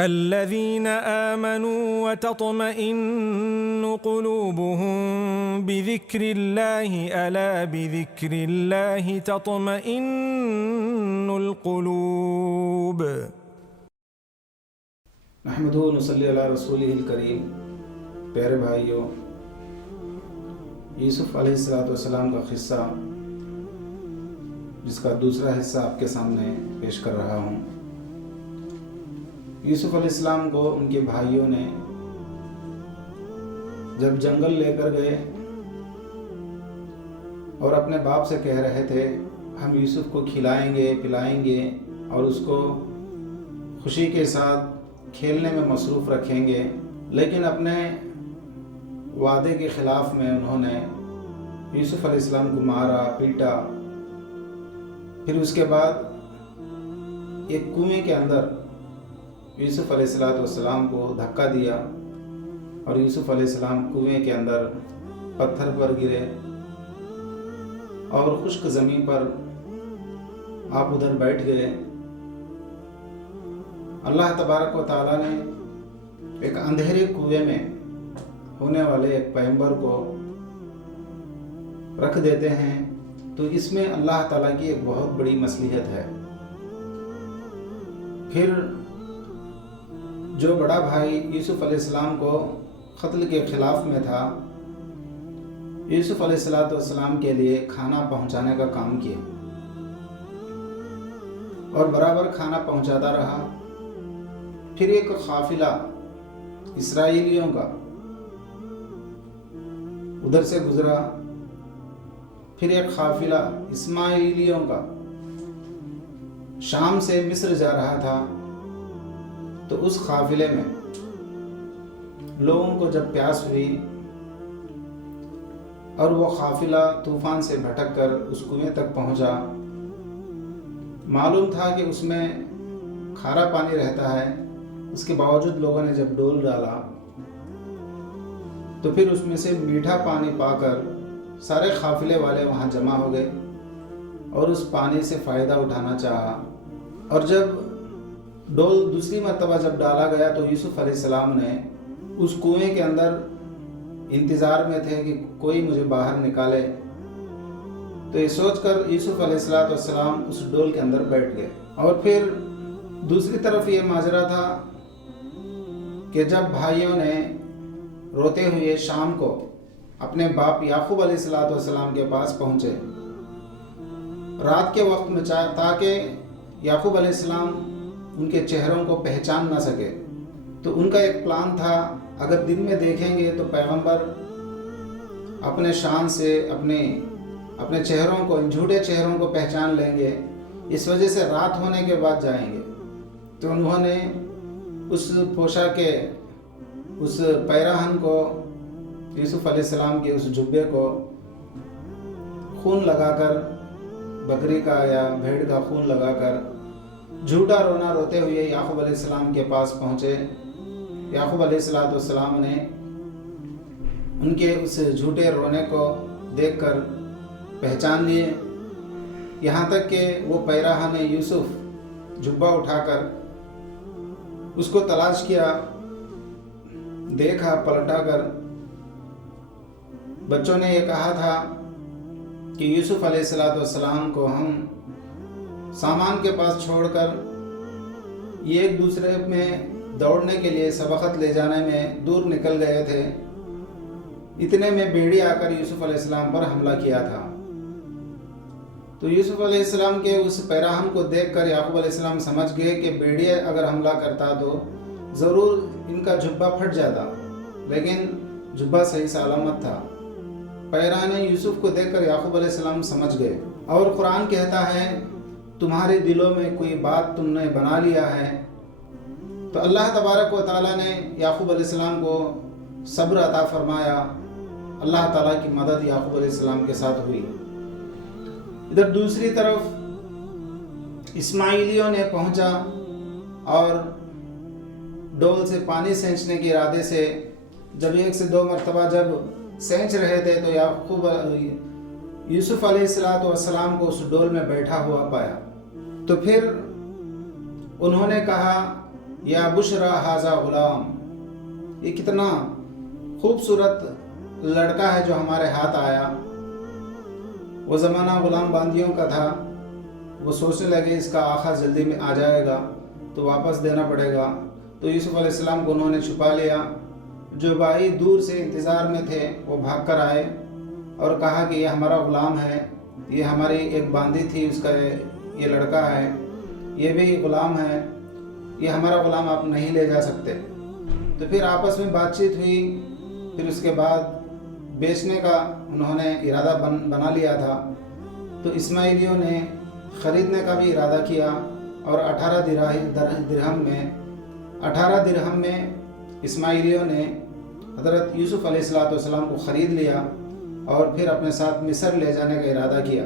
الذين آمنوا وتطمئن قلوبهم بذكر الله ألا بذكر الله تطمئن القلوب نحمدہ ونصلی علی رسولہ الکریم۔ پیارے بھائیوں، یوسف علیہ السلام کا قصہ جس کا دوسرا حصہ آپ کے سامنے پیش کر رہا ہوں۔ یوسف علیہ السلام کو ان کے بھائیوں نے جب جنگل لے کر گئے اور اپنے باپ سے کہہ رہے تھے ہم یوسف کو کھلائیں گے پلائیں گے اور اس کو خوشی کے ساتھ کھیلنے میں مصروف رکھیں گے، لیکن اپنے وعدے کے خلاف میں انہوں نے یوسف علیہ السلام کو مارا پیٹا۔ پھر اس کے بعد ایک کنویں کے اندر یوسف علیہ السلام کو دھکا دیا اور یوسف علیہ السلام کنویں کے اندر پتھر پر گرے اور خشک زمین پر آپ ادھر بیٹھ گئے۔ اللہ تبارک و تعالیٰ نے ایک اندھیرے کنویں میں ہونے والے ایک پیغمبر کو رکھ دیتے ہیں تو اس میں اللہ تعالیٰ کی ایک بہت بڑی مصلحت ہے۔ پھر جو بڑا بھائی یوسف علیہ السلام کو قتل کے خلاف میں تھا، یوسف علیہ السلام کے لیے کھانا پہنچانے کا کام کیا اور برابر کھانا پہنچاتا رہا۔ پھر ایک قافلہ اسرائیلیوں کا ادھر سے گزرا، پھر ایک قافلہ اسماعیلیوں کا شام سے مصر جا رہا تھا۔ تو اس قافلے میں لوگوں کو جب پیاس ہوئی اور وہ قافلہ طوفان سے بھٹک کر اس کنویں تک پہنچا، معلوم تھا کہ اس میں کھارا پانی رہتا ہے، اس کے باوجود لوگوں نے جب ڈول ڈالا تو پھر اس میں سے میٹھا پانی پا کر سارے قافلے والے وہاں جمع ہو گئے اور اس پانی سے فائدہ اٹھانا چاہا۔ اور جب ڈول دوسری مرتبہ جب ڈالا گیا تو یوسف علیہ السلام نے اس کنویں کے اندر انتظار میں تھے کہ کوئی مجھے باہر نکالے، تو یہ سوچ کر یوسف علیہ السلام اس ڈول کے اندر بیٹھ گئے۔ اور پھر دوسری طرف یہ ماجرا تھا کہ جب بھائیوں نے روتے ہوئے شام کو اپنے باپ یعقوب علیہ السلام کے پاس پہنچے رات کے وقت میں تاکہ یعقوب علیہ السلام ان کے چہروں کو پہچان نہ سکے، تو ان کا ایک پلان تھا اگر دن میں دیکھیں گے تو پیغمبر اپنے شان سے اپنے چہروں کو، جھوٹے چہروں کو پہچان لیں گے، اس وجہ سے رات ہونے کے بعد جائیں گے۔ تو انہوں نے اس پوشاک کے اس پیراہن کو، یوسف علیہ السلام کے اس جبے کو خون لگا کر، بکری کا یا بھیڑ کا خون لگا کر جھوٹا رونا روتے ہوئے یعقوب علیہ السلام کے پاس پہنچے۔ یعقوب علیہ السلام نے ان کے اس جھوٹے رونے کو دیکھ کر پہچان لیے، یہاں تک کہ وہ پیراہن یوسف جبہ اٹھا کر اس کو تلاش کیا، دیکھا پلٹا کر۔ بچوں نے یہ کہا تھا کہ یوسف علیہ السلام کو ہم سامان کے پاس چھوڑ کر یہ ایک دوسرے میں دوڑنے کے لیے سبقت لے جانے میں دور نکل گئے تھے، اتنے میں بھیڑی آ کر یوسف علیہ السلام پر حملہ کیا تھا۔ تو یوسف علیہ السلام کے اس پیراہن کو دیکھ کر یعقوب علیہ السلام سمجھ گئے کہ بھیڑیا اگر حملہ کرتا تو ضرور ان کا جبہ پھٹ جاتا، لیکن جبہ صحیح سلامت تھا۔ پیراہن یوسف کو دیکھ کر یعقوب علیہ السلام سمجھ گئے، اور قرآن کہتا ہے تمہارے دلوں میں کوئی بات تم نے بنا لیا ہے۔ تو اللہ تبارک و تعالیٰ نے یعقوب علیہ السلام کو صبر عطا فرمایا، اللہ تعالیٰ کی مدد یعقوب علیہ السلام کے ساتھ ہوئی۔ ادھر دوسری طرف اسماعیلیوں نے پہنچا اور ڈول سے پانی سینچنے کے ارادے سے جب 1 سے 2 مرتبہ جب سینچ رہے تھے تو یوسف علیہ السلام کو اس ڈول میں بیٹھا ہوا پایا۔ تو پھر انہوں نے کہا या बुशरा हाजा गुलाम, ये कितना खूबसूरत लड़का है जो हमारे हाथ आया। वो ज़माना गुलाम बांदियों का था। वो सोचने लगे इसका आखा जल्दी में आ जाएगा तो वापस देना पड़ेगा। तो यूसुफ अलैहिस्सलाम को उन्होंने छुपा लिया। जो भाई दूर से इंतज़ार में थे वो भाग कर आए और कहा कि ये हमारा ग़ुलाम है, ये हमारी एक बांदी थी, उसका ये लड़का है, ये भी ग़ुलाम है, ये हमारा ग़ुलाम आप नहीं ले जा सकते। तो फिर आपस में बातचीत हुई। फिर उसके बाद बेचने का उन्होंने इरादा बना लिया था। तो इस्माइलियों ने ख़रीदने का भी इरादा किया और 18 दिरहम में इस्माइलियों ने हज़रत यूसुफ अलैहिस्सलाम को ख़रीद लिया और फिर अपने साथ मिस्र ले जाने का इरादा किया।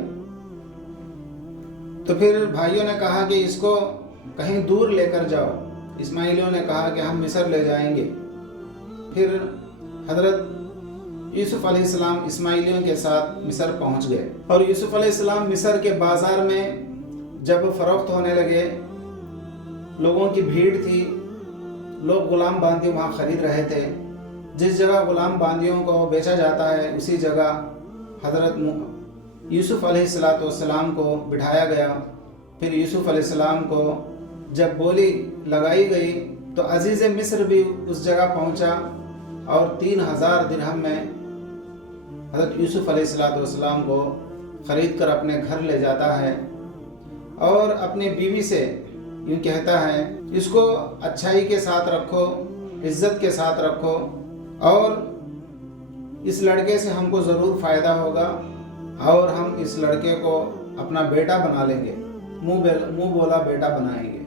तो फिर भाइयों ने कहा कि इसको कहीं दूर लेकर जाओ। इस्माइलियों ने कहा कि हम मिस्र ले जाएंगे। फिर हज़रत यूसुफ अलैहिस्सलाम इस्माइलियों के साथ मिस्र पहुंच गए और यूसुफ अलैहिस्सलाम मिस्र के बाज़ार में जब फ़रोख्त होने लगे, लोगों की भीड़ थी, लोग ग़ुलाम बांदी वहाँ ख़रीद रहे थे। जिस जगह ग़ुलाम बांदियों को बेचा जाता है उसी जगह हज़रत यूसुफ अलैहिस्सलाम को बिठाया गया। फिर यूसुफ अलैहिस्सलाम को जब बोली लगाई गई तो अज़ीज़ मिस्र भी उस जगह पहुँचा और 3000 दिरहम में हज़रत यूसुफ अलैहिस्सलाम को ख़रीद कर अपने घर ले जाता है और अपनी बीवी से यूँ कहता है, इसको अच्छाई के साथ रखो, इज़्ज़त के साथ रखो और इस लड़के से हमको ज़रूर फ़ायदा होगा और हम इस लड़के को अपना बेटा बना लेंगे, मुँह बोला बेटा बनाएंगे।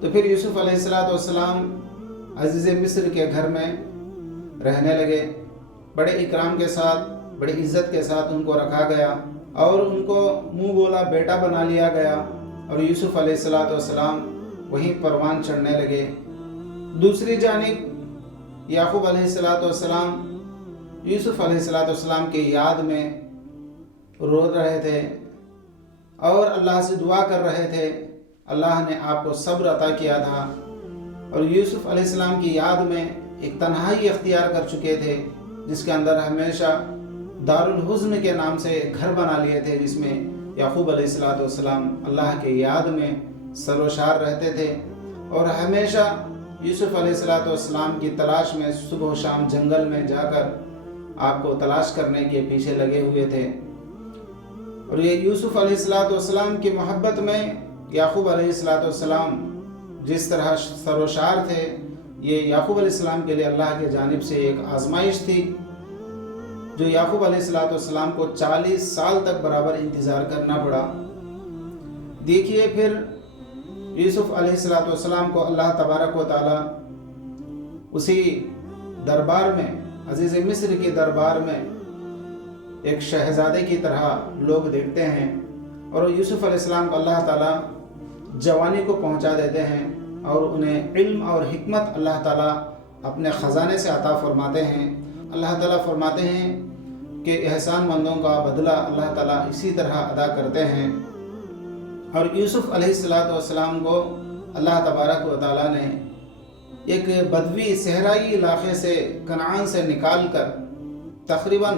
तो फिर यूसुफ अलैहिस्सलाम अज़ीज़ मिस्र के घर में रहने लगे। बड़े इकराम के साथ, बड़ी इज़्ज़त के साथ उनको रखा गया और उनको मुँह बोला बेटा बना लिया गया और यूसुफ अलैहिस्सलाम वहीं परवान चढ़ने लगे। दूसरी जानिब याकूब अलैहिस्सलाम यूसुफ अलैहिस्सलाम की याद में रो रहे थे और अल्लाह से दुआ कर रहे थे। अल्लाह ने आपको सब्र अता किया था और यूसुफ अलैहिस्सलाम की याद में एक तन्हाई इख्तियार कर चुके थे, जिसके अंदर हमेशा दारुल हुज़्न के नाम से एक घर बना लिए थे, जिसमें याकूब अलैहिस्सलाम अल्लाह के याद में सरोशार रहते थे और हमेशा यूसुफ अलैहिस्सलाम की तलाश में सुबह शाम जंगल में जाकर आपको तलाश करने के पीछे लगे हुए थे। और ये यूसुफ अलैहिस्सलाम की मोहब्बत में याकूब अलैहिस्सलाम जिस तरह सरोशार थे, ये याकूब अलैहिस्सलाम के लिए अल्लाह के जानिब से एक आजमाइश थी जो याकूब अलैहिस्सलाम को 40 साल तक बराबर इंतज़ार करना पड़ा। देखिए फिर यूसुफ अलैहिस्सलाम को अल्लाह तबारक व तआला उसी दरबार में, अज़ीज़ मिस्र के दरबार में एक शहज़ादे की तरह लोग देखते हैं और यूसुफ अलैहिस्सलाम को अल्लाह ताला जवानी को पहुंचा देते हैं और उन्हें इल्म और हिकमत अल्लाह ताला अपने ख़जाने से अता फरमाते हैं। अल्लाह ताला फरमाते हैं कि एहसानमंदों का बदला अल्लाह ताला इसी तरह अदा करते हैं। और यूसुफ अलैहिस्सलाम को अल्लाह तबारक व तआला ने एक बदवी सहराई इलाक़े से, कनान से निकाल कर तकरीबन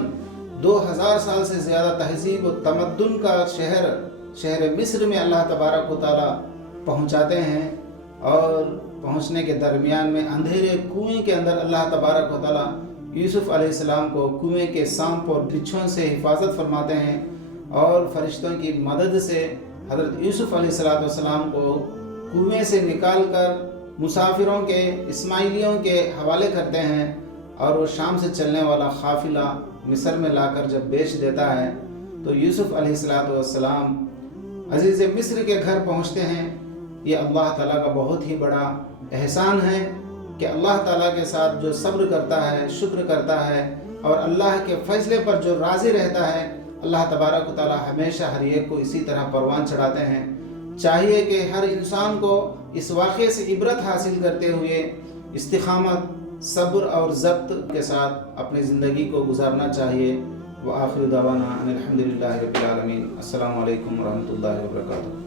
2000 साल से ज़्यादा तहज़ीब व तमद्दुन का शहर मिस्र में अल्लाह तबारक व तआला पहुँचाते हैं। और पहुँचने के दरमियान में अंधेरे कुएं के अंदर अल्लाह तबारक व तआला यूसुफ अलैहिस्सलाम को कुएं के सांप और बिच्छुओं से हिफाजत फरमाते हैं और फरिश्तों की मदद से हज़रत यूसुफ अलैहिस्सलाम को कुएं से निकाल कर मुसाफिरों के, इस्माइलियों के हवाले करते हैं और वो शाम से चलने वाला काफ़िला मिस्र में लाकर जब बेच देता है तो यूसुफ अलैहिस्सलाम अज़ीज़ मिस्र के घर पहुँचते हैं। ये अल्लाह ताला का बहुत ही बड़ा एहसान है कि अल्लाह ताला के साथ जो सब्र करता है, शुक्र करता है और अल्लाह के फ़ैसले पर जो राज़ी रहता है, अल्लाह तबारक व तआला हमेशा हर एक को इसी तरह परवान चढ़ाते हैं। चाहिए कि हर इंसान को इस वाक़े से इबरत हासिल करते हुए इस्तिक़ामत, सब्र और ज़ब्त के साथ अपनी ज़िंदगी को गुजारना चाहिए। व आखिर दावाना अनिल हम्दुलिल्लाहि रब्बिल आलमीन। अस्सलामु अलैकुम व रहमतुल्लाहि व बरकातुहू।